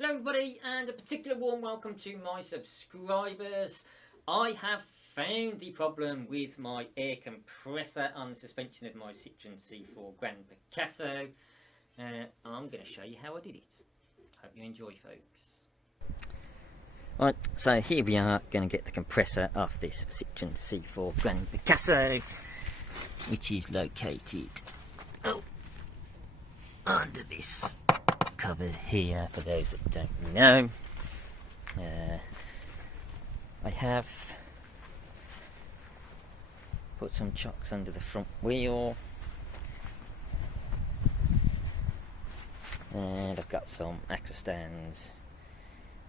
Hello everybody, and a particular warm welcome to my subscribers. I have found the problem with my air compressor on the suspension of my Citroen C4 Grand Picasso. I'm going to show you how I did it. Hope you enjoy, folks. Right, so here we are going to get the compressor off this Citroen C4 Grand Picasso, which is located under this cover here, for those that don't know. I have put some chocks under the front wheel, and I've got some axle stands,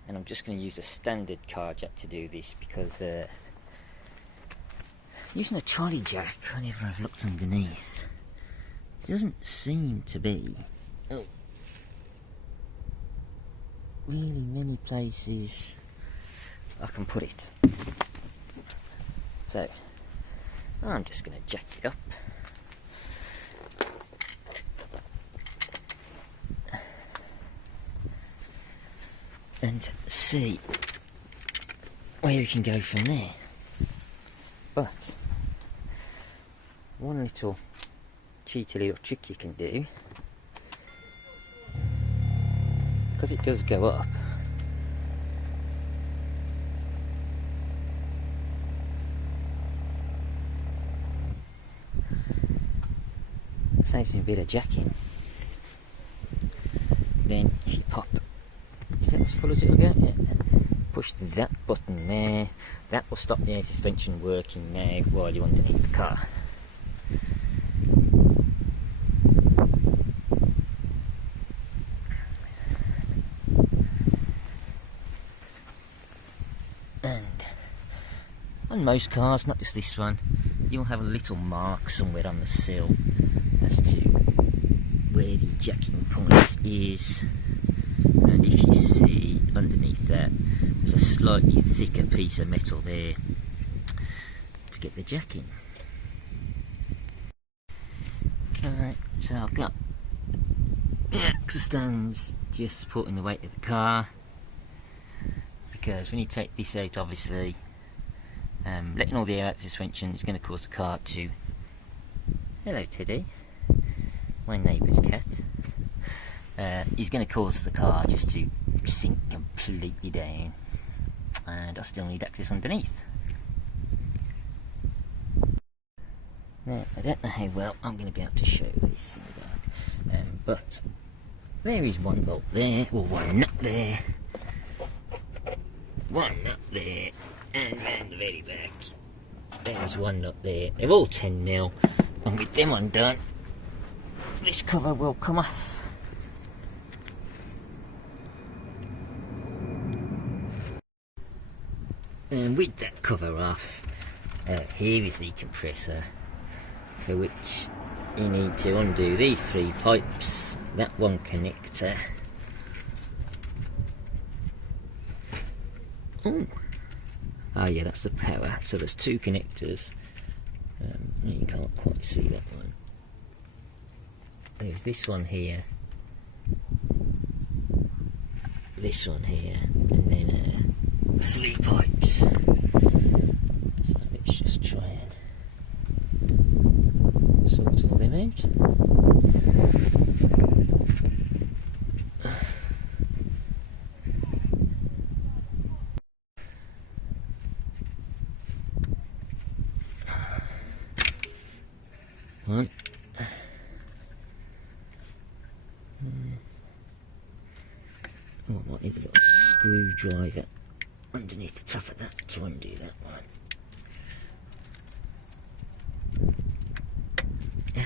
and I'm just going to use a standard car jack to do this, because using a trolley jack, whenever I've looked underneath, it doesn't seem to be really many places I can put it. So I'm just going to jack it up. And see where we can go from there. But one little cheeky little trick you can do, because it does go up, saves me a bit of jacking. Then if you pop, is that as full as it'll go? Yeah. Push that button there, that will stop the air suspension working now while you're underneath the car. On most cars, not just this one, you'll have a little mark somewhere on the sill as to where the jacking point is, and if you see underneath that, there's a slightly thicker piece of metal there to get the jacking. Alright, so I've got the axle stands just supporting the weight of the car, because when you take this out, obviously letting all the air out of the suspension is going to cause the car to, hello Teddy, my neighbour's cat, is going to cause the car just to sink completely down, and I still need access underneath. Now I don't know how well I'm going to be able to show this in the dark, but there is one bolt there, or one nut there, one nut there, and round the very back there's one nut there. They're all 10mm, and with them undone this cover will come off. And with that cover off, here is the compressor, for which you need to undo these three pipes, that one connector, oh yeah, that's the power. So there's two connectors. You can't quite see that one. There's this one here, this one here, and then three pipes. So let's just try and sort all them out. One. Oh, I might need a little screwdriver underneath the top of that to undo that one. Ow.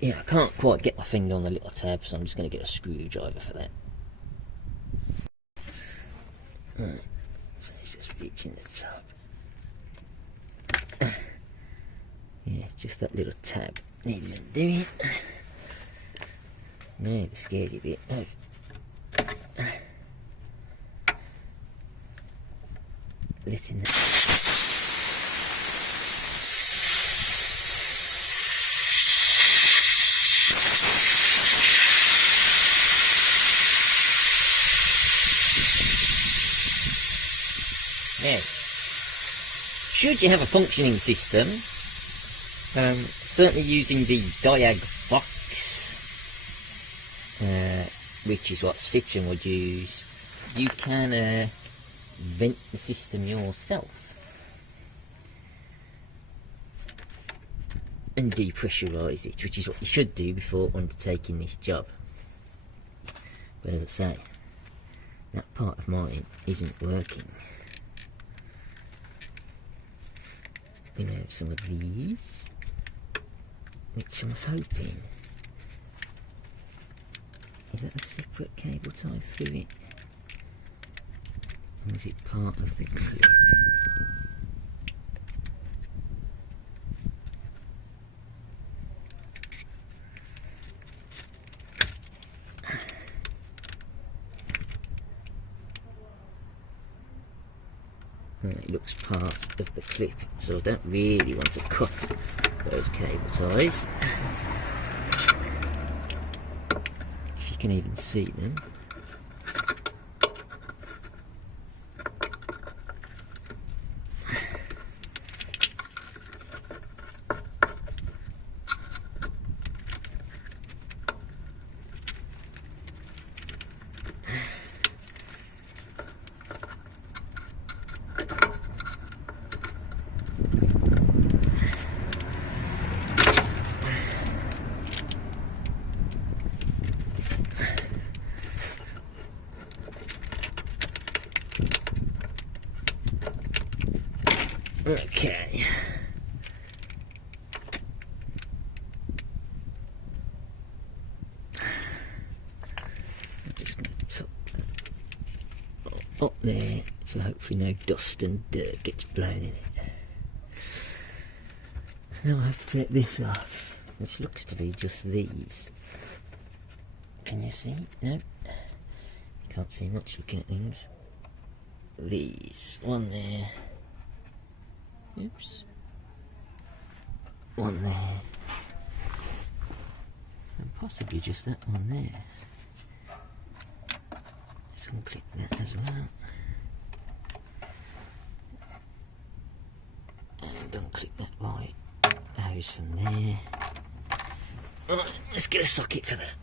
Yeah, I can't quite get my finger on the little tab, so I'm just going to get a screwdriver for that. Right, so it's just reaching the top. Yeah, just that little tab needs undoing. Now the scary bit of letting that Now, should you have a functioning system, certainly using the Diag box, which is what Citroen would use, you can vent the system yourself and depressurise it, which is what you should do before undertaking this job. But as I say, that part of mine isn't working. We have some of these, which I'm hoping, is that a separate cable tie through it? Or is it part of the clip? It looks part of the clip, so I don't really want to cut those cable ties. If you can even see them. Okay. I'm just going to top that up there, so hopefully no dust and dirt gets blown in it. Now I have to take this off, which looks to be just these. Can you see? No. Can't see much looking at things. These. One there. Oops. One there. And possibly just that one there. Let's unclick that as well. And unclick that right hose from there. Right, let's get a socket for that.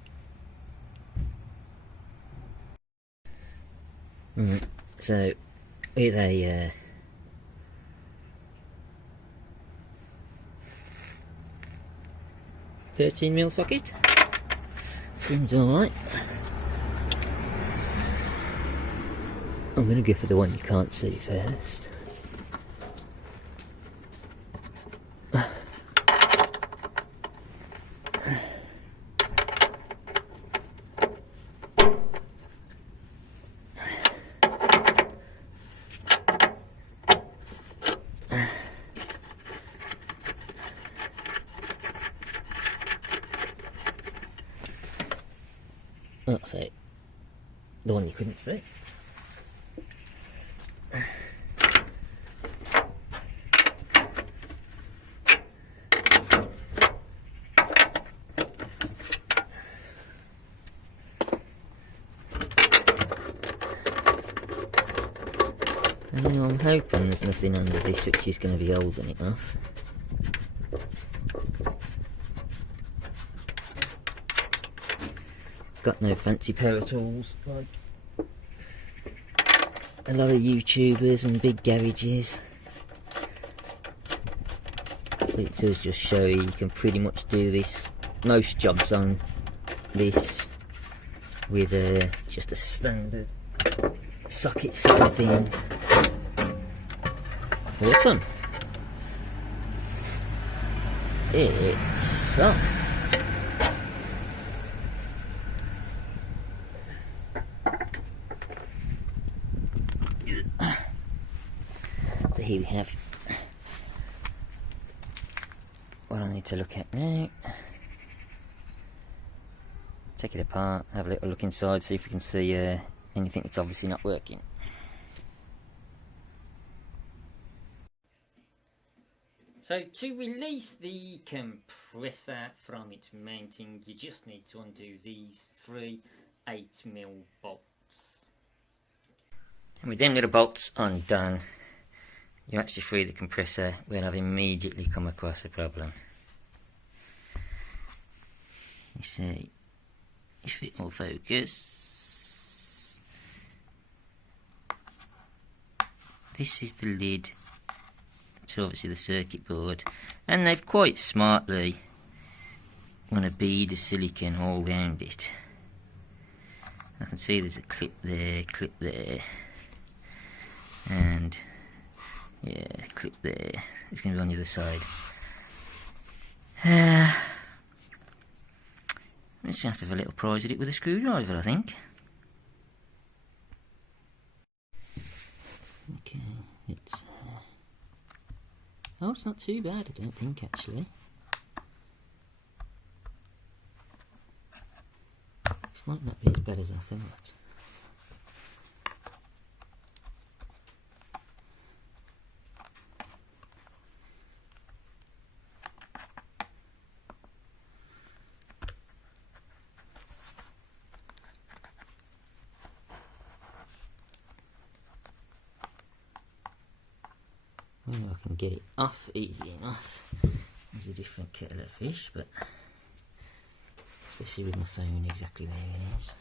Right, so with a 13mm socket. Seems alright. I'm going to go for the one you can't see first. That's it. The one you couldn't see. I'm hoping there's nothing under this which is going to be holding it off. Got no fancy power tools like a lot of YouTubers and big garages. But it does just show you can pretty much do this, most jobs on this, with just a standard socket side of things. Awesome. It's on. So here we have what I need to look at now. Take it apart, have a little look inside, see if we can see anything that's obviously not working. So to release the compressor from its mounting, you just need to undo these three 8mm bolts. And with them little bolts undone, you actually free the compressor when I've immediately come across a problem. You see, if it will focus, this is the lid to obviously the circuit board, and they've quite smartly run a bead of silicone all round it. I can see there's a clip there, and yeah, clip there. It's going to be on the other side. I'm just going to have a little prize at it with a screwdriver, I think. Okay, it's oh, it's not too bad, I don't think, actually. This might not be as bad as I thought. Well, I can get it off easy enough. It's a different kettle of fish, but especially with my phone exactly where it is.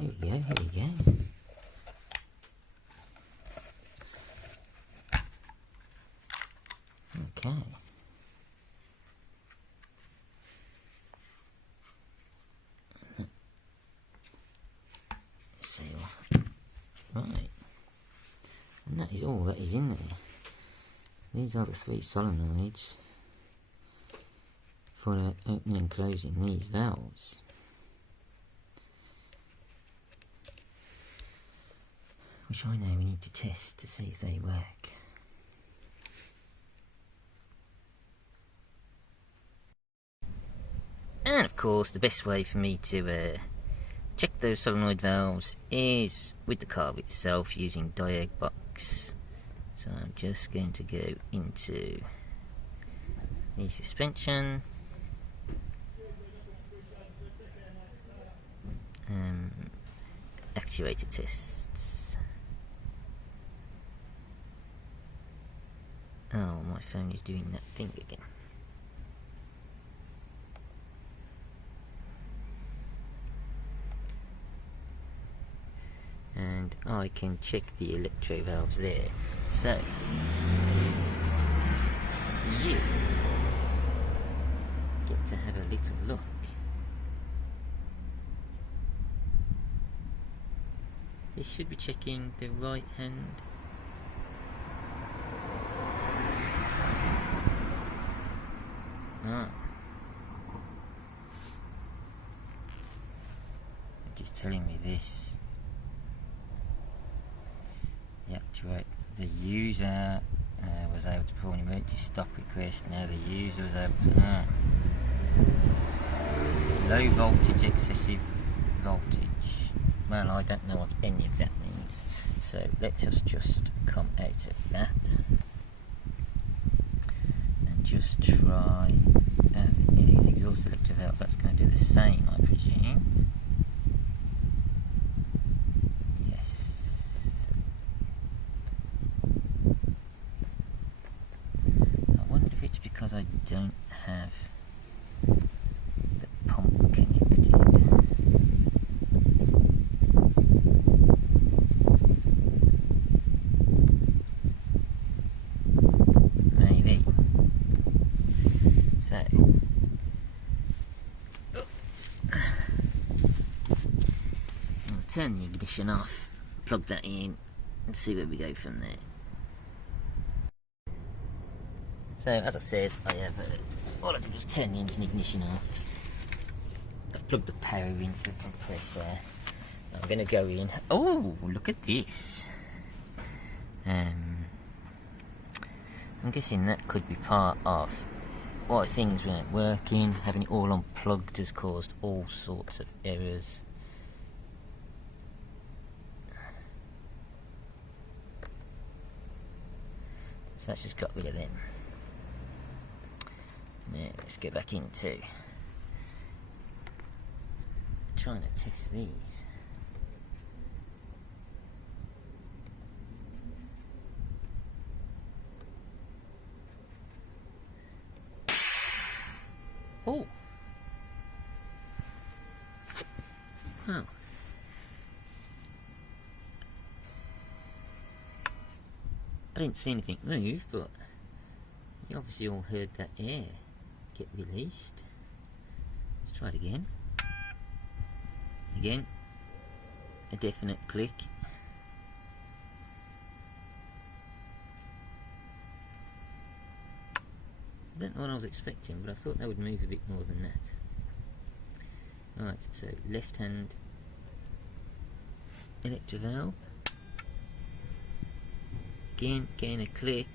Here we go, here we go. Okay. Let's see what. Right. And that is all that is in there. These are the 3 solenoids for opening and closing these valves. Which I know we need to test to see if they work. And of course, the best way for me to check those solenoid valves is with the car itself using Diagnosing. So I'm just going to go into the suspension, actuator tests. Oh, my phone is doing that thing again. And I can check the electro valves there. So you get to have a little look. This should be checking the right hand. Ah. Just telling me this. The user was able to perform an emergency stop request. Now the user was able to low voltage, excessive voltage. Well, I don't know what any of that means, so let us just come out of that and just try the exhaust electric valve. That's going to do the same, I presume. Because I don't have the pump connected. Maybe. So I'll turn the ignition off, plug that in, and see where we go from there. So, as I said, I have all I did was turn the engine ignition off. I've plugged the power into the compressor. I'm going to go in. Oh, look at this. I'm guessing that could be part of why things weren't working. Having it all unplugged has caused all sorts of errors. So that's just got rid of them. Now let's go back into trying to test these. Oh! Wow. I didn't see anything move, but you obviously all heard that air get released. Let's try it again. Again, a definite click. I don't know what I was expecting, but I thought they would move a bit more than that. Right, so left hand electro valve. Again, getting a click.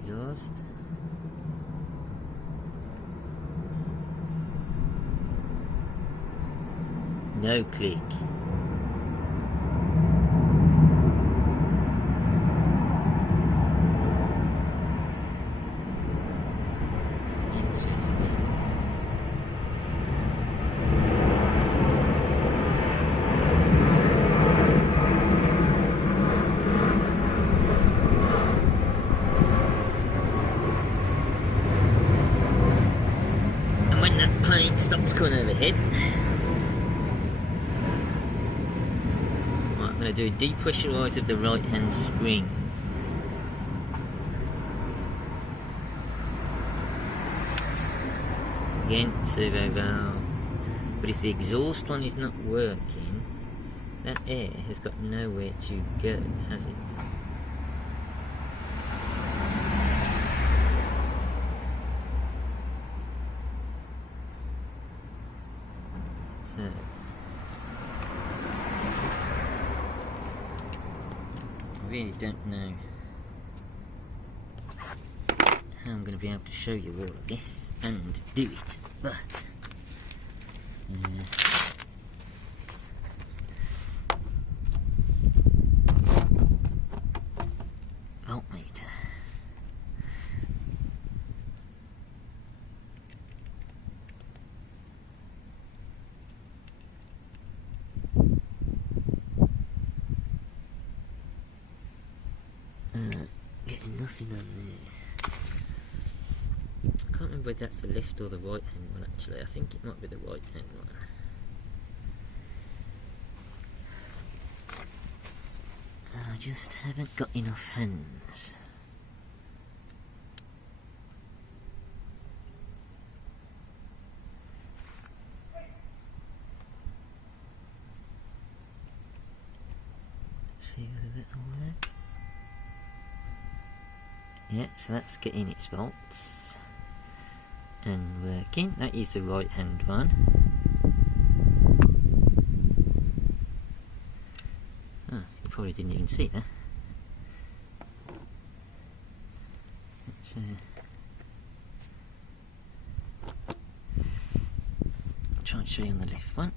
Exhaust. No click. Interesting. And when that plane stops going overhead, I'm going to do a depressurise of the right hand spring. Again, servo valve. But if the exhaust one is not working, that air has got nowhere to go, has it? So I really don't know how I'm going to be able to show you all of this and do it, but voltmeter. Getting nothing on there. I can't remember if that's the left or the right hand one actually. I think it might be the right hand one. I just haven't got enough hands. See whether that'll work. Yeah, so that's getting its volts and working. That is the right hand one. Oh, you probably didn't even see that. Let's try and show you on the left one.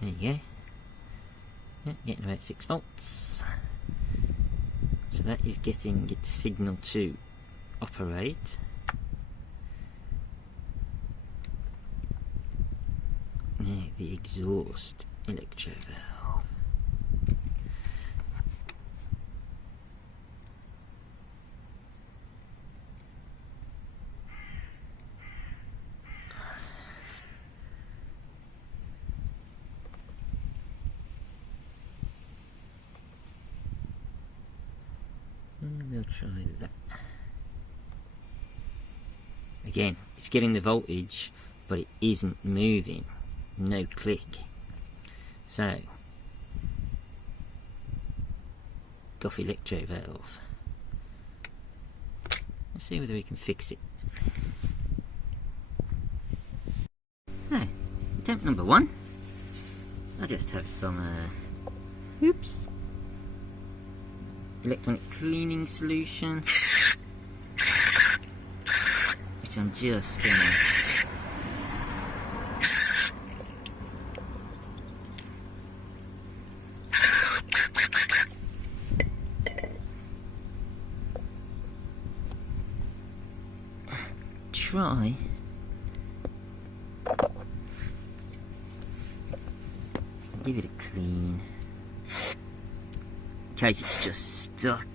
There you go. Yeah, getting about 6 volts. So that is getting its signal to operate. Now the exhaust electro valve. And we'll try that. Again, it's getting the voltage, but it isn't moving. No click. So, Duff electro valve. Let's see whether we can fix it. No, attempt number 1. I just have some oops, electronic cleaning solution, which I'm just gonna try give it a clean in case it's just stuck.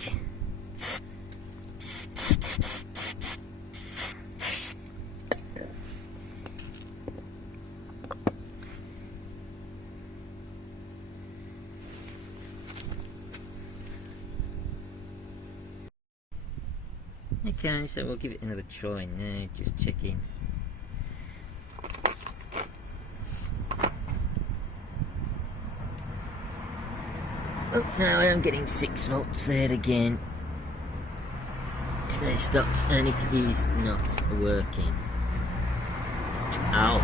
Okay, so we'll give it another try now, just checking. Oh, now I am getting 6 volts there again. It's now stopped and it is not working. Ow.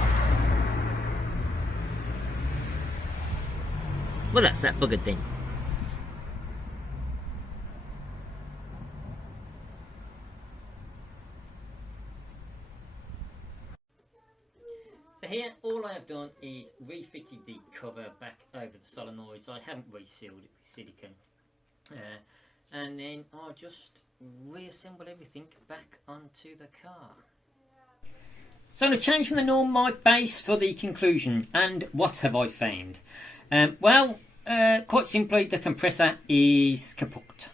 Well, that's that buggered then. So here, all I have done is refitted the cover back over the solenoids. I haven't resealed it with silicone. And then I'll just reassemble everything back onto the car. So I'm going to change from the normal mic base for the conclusion. And what have I found? Well, quite simply, the compressor is kaput.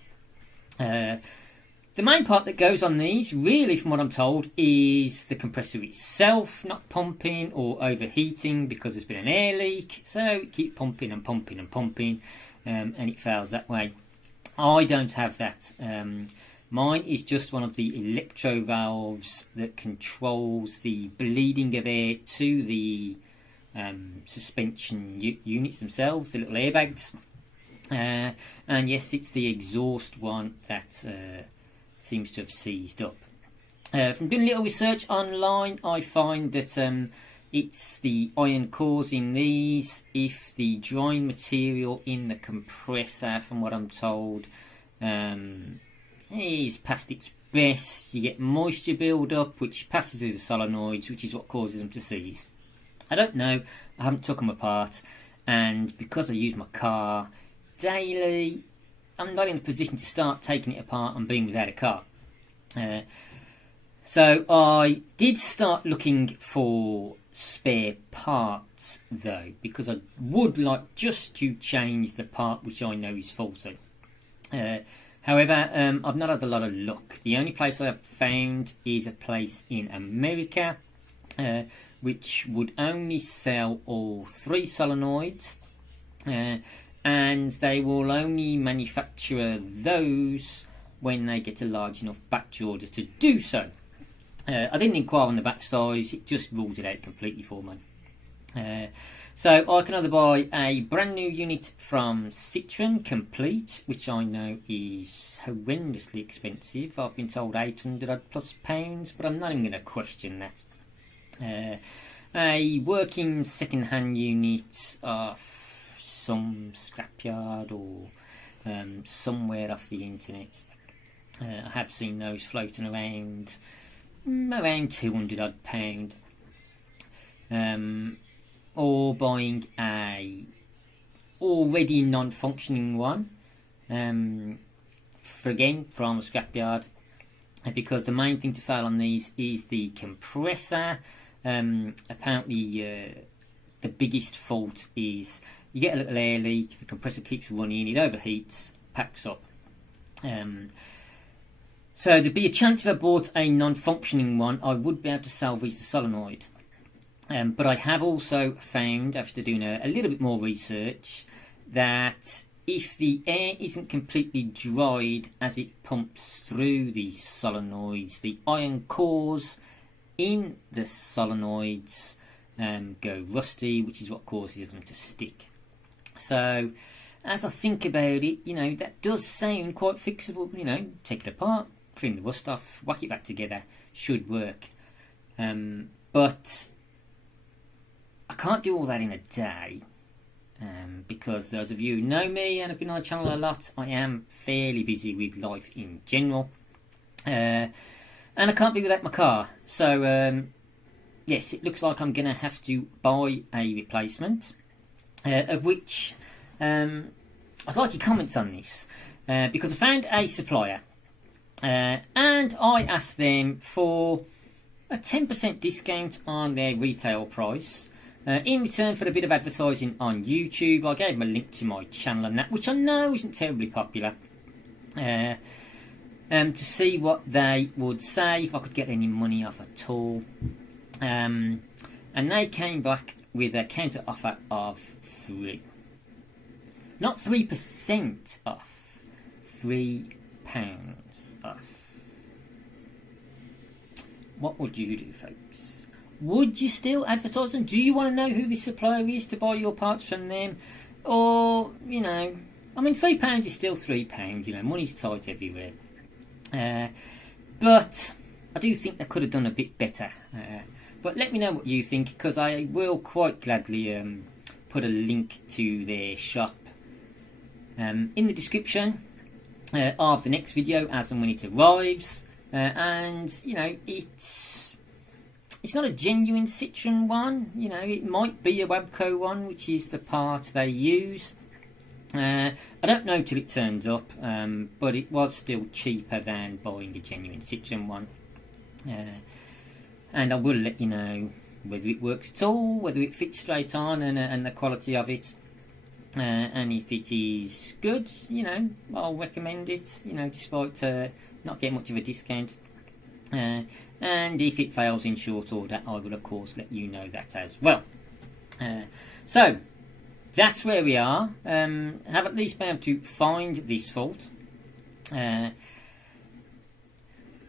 The main part that goes on these, really from what I'm told, is the compressor itself not pumping or overheating because there's been an air leak. So it keeps pumping and pumping and pumping, and it fails that way. I don't have that. Mine is just one of the electro valves that controls the bleeding of air to the suspension units themselves, the little airbags. And yes, it's the exhaust one that seems to have seized up. From doing a little research online, I find that it's the iron cores in these. If the drying material in the compressor, from what I'm told, is past its best, you get moisture build up which passes through the solenoids, which is what causes them to seize. I don't know, I haven't took them apart, and because I use my car daily, I'm not in a position to start taking it apart and being without a car. So I did start looking for spare parts though, because I would like just to change the part which I know is faulty. However, I've not had a lot of luck. The only place I've found is a place in America which would only sell all 3 solenoids, and they will only manufacture those when they get a large enough batch order to do so. I didn't inquire on the batch size, it just ruled it out completely for me. So I can either buy a brand new unit from Citroen complete, which I know is horrendously expensive. I've been told 800 odd plus pounds, but I'm not even going to question that. A working second-hand unit off some scrapyard or somewhere off the internet. I have seen those floating around 200 odd pound. Or buying a already non-functioning one, from a scrapyard, because the main thing to fail on these is the compressor. Apparently the biggest fault is you get a little air leak, the compressor keeps running, it overheats, packs up. So there'd be a chance if I bought a non-functioning one, I would be able to salvage the solenoid. But I have also found, after doing a little bit more research, that if the air isn't completely dried as it pumps through these solenoids, the iron cores in the solenoids go rusty, which is what causes them to stick. So as I think about it, you know, that does sound quite fixable. You know, take it apart, clean the rust off, whack it back together, should work. But I can't do all that in a day, because those of you who know me and have been on the channel a lot, I am fairly busy with life in general, and I can't be without my car. So yes, it looks like I'm going to have to buy a replacement, of which I'd like your comments on this, because I found a supplier, and I asked them for a 10% discount on their retail price, in return for a bit of advertising on YouTube. I gave them a link to my channel and that, which I know isn't terribly popular, to see what they would say, if I could get any money off at all. And they came back with a counter offer of 3. Not 3% off, £3 off. What would you do, folks? Would you still advertise them? Do you want to know who the supplier is to buy your parts from them? Or, you know, I mean, £3 is still £3, you know, money's tight everywhere. But I do think they could have done a bit better. But let me know what you think, because I will quite gladly put a link to their shop in the description of the next video, as and when it arrives. And you know, it's not a genuine Citroen one. You know, it might be a Wabco one, which is the part they use. I don't know till it turns up, but it was still cheaper than buying a genuine Citroen one. And I will let you know whether it works at all, whether it fits straight on, and the quality of it. And if it is good, you know, I'll recommend it, you know, despite not getting much of a discount. And if it fails in short order, I will of course let you know that as well. So that's where we are. Have at least been able to find this fault.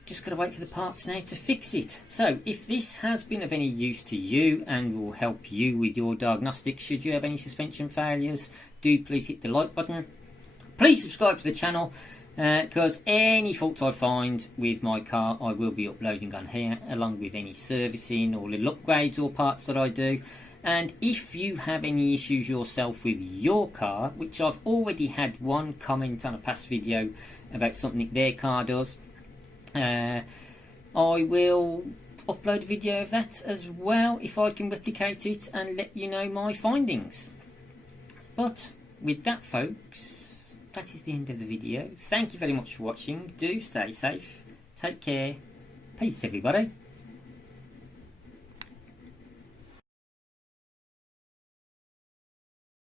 Just got to wait for the parts now to fix it. So if this has been of any use to you and will help you with your diagnostics, should you have any suspension failures, do please hit the like button. Please subscribe to the channel, because any faults I find with my car I will be uploading on here, along with any servicing or little upgrades or parts that I do. And if you have any issues yourself with your car, which I've already had one comment on a past video about something their car does, I will upload a video of that as well, if I can replicate it, and let you know my findings. But with that, folks, that is the end of the video. Thank you very much for watching. Do stay safe, take care, peace everybody.